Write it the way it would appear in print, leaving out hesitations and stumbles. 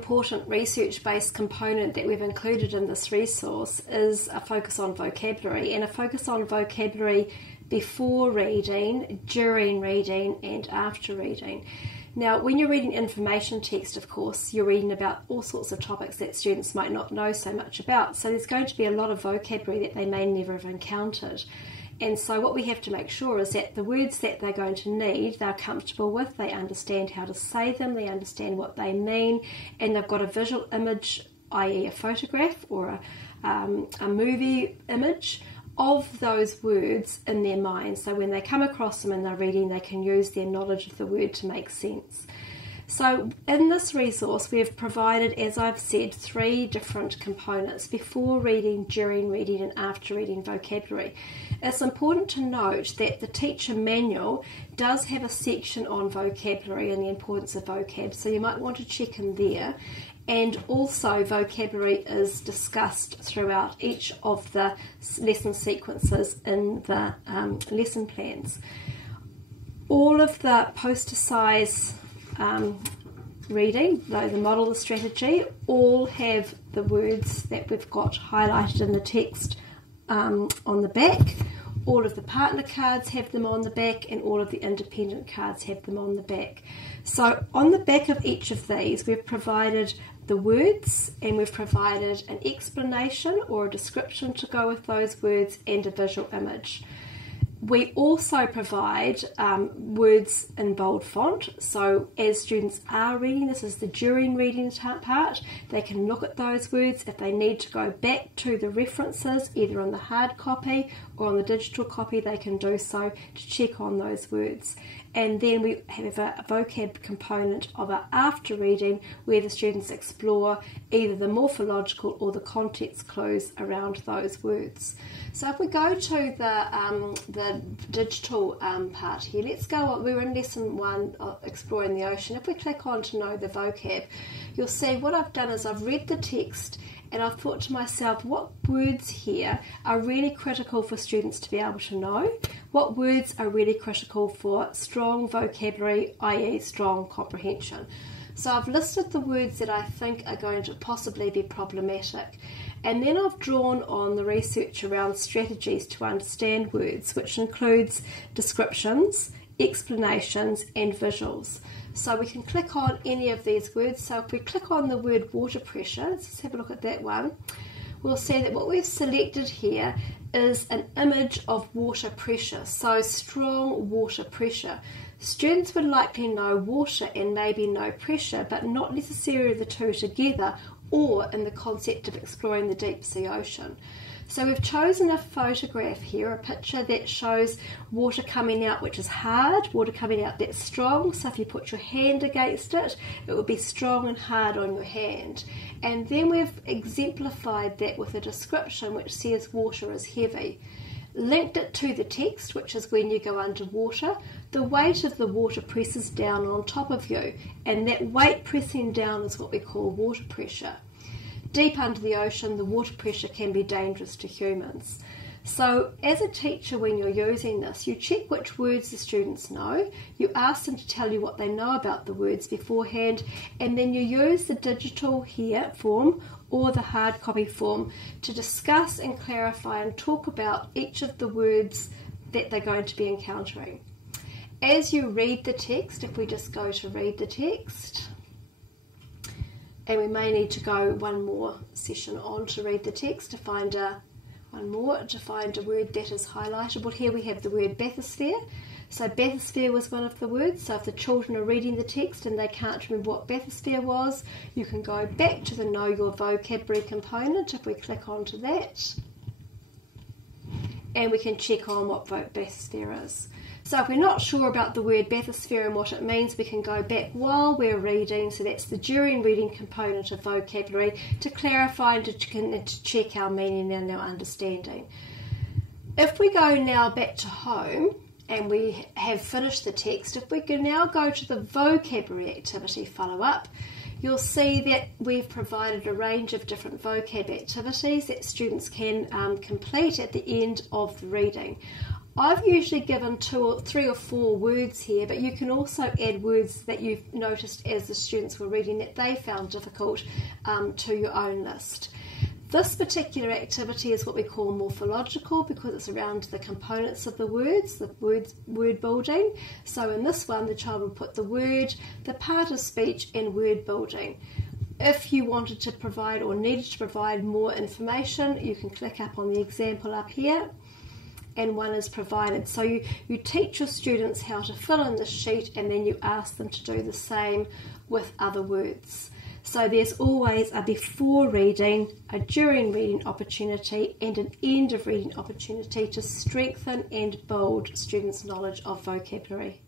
important research-based component that we've included in this resource is a focus on vocabulary, and a focus on vocabulary before reading, during reading, and after reading. Now, when you're reading information text, of course, you're reading about all sorts of topics that students might not know so much about. So there's going to be a lot of vocabulary that they may never have encountered. And so what we have to make sure is that the words that they're going to need, they're comfortable with, they understand how to say them, they understand what they mean, and they've got a visual image, i.e. a photograph or a movie image of those words in their mind. So when they come across them and they're reading, they can use their knowledge of the word to make sense. So in this resource, we have provided, as I've said, 3 different components: before reading, during reading, and after reading vocabulary. It's important to note that the teacher manual does have a section on vocabulary and the importance of vocab, so you might want to check in there. And also vocabulary is discussed throughout each of the lesson sequences in the lesson plans. All of the poster size reading, though the model, the strategy, all have the words that we've got highlighted in the text on the back. All of the partner cards have them on the back, and all of the independent cards have them on the back. So on the back of each of these, we've provided the words, and we've provided an explanation or a description to go with those words, and a visual image. We also provide words in bold font, so as students are reading, this is the during reading part, they can look at those words. If they need to go back to the references, either on the hard copy or on the digital copy, they can do so to check on those words. And then we have a vocab component of our after reading, where the students explore either the morphological or the context clues around those words. So if we go to the digital part here, let's go on. We're in lesson 1 of Exploring the Ocean. If we click on to know the vocab, you'll see what I've done is I've read the text, and I've thought to myself, what words here are really critical for students to be able to know? What words are really critical for strong vocabulary, i.e. strong comprehension? So I've listed the words that I think are going to possibly be problematic. And then I've drawn on the research around strategies to understand words, which includes descriptions, explanations, and visuals. So we can click on any of these words. So if we click on the word water pressure, let's just have a look at that one, we'll see that what we've selected here is an image of water pressure, so strong water pressure. Students would likely know water and maybe know pressure, but not necessarily the two together, or in the concept of exploring the deep sea ocean. So we've chosen a photograph here, a picture that shows water coming out which is hard, water coming out that's strong. So if you put your hand against it, it will be strong and hard on your hand. And then we've exemplified that with a description which says water is heavy. Linked it to the text, which is when you go underwater, the weight of the water presses down on top of you, and that weight pressing down is what we call water pressure. Deep under the ocean, the water pressure can be dangerous to humans. So as a teacher, when you're using this, you check which words the students know, you ask them to tell you what they know about the words beforehand, and then you use the digital here form or the hard copy form to discuss and clarify and talk about each of the words that they're going to be encountering. As you read the text, if we just go to read the text, and we may need to go one more session on to read the text to find a word that is highlighted. Well, here we have the word bathysphere. So bathysphere was one of the words. So if the children are reading the text and they can't remember what bathysphere was, you can go back to the Know Your Vocabulary component if we click onto that, and we can check on what bathysphere is. So if we're not sure about the word bathysphere and what it means, we can go back while we're reading, so that's the during reading component of vocabulary, to clarify and to check our meaning and our understanding. If we go now back to home and we have finished the text, if we can now go to the vocabulary activity follow-up, you'll see that we've provided a range of different vocab activities that students can complete at the end of the reading. I've usually given 3 or 4 words here, but you can also add words that you've noticed as the students were reading that they found difficult to your own list. This particular activity is what we call morphological because it's around the components of the words, the word building. So in this one, the child will put the word, the part of speech, and word building. If you wanted to provide or needed to provide more information, you can click up on the example up here, and one is provided. So you teach your students how to fill in the sheet, and then you ask them to do the same with other words. So there's always a before reading, a during reading opportunity, and an end of reading opportunity to strengthen and build students' knowledge of vocabulary.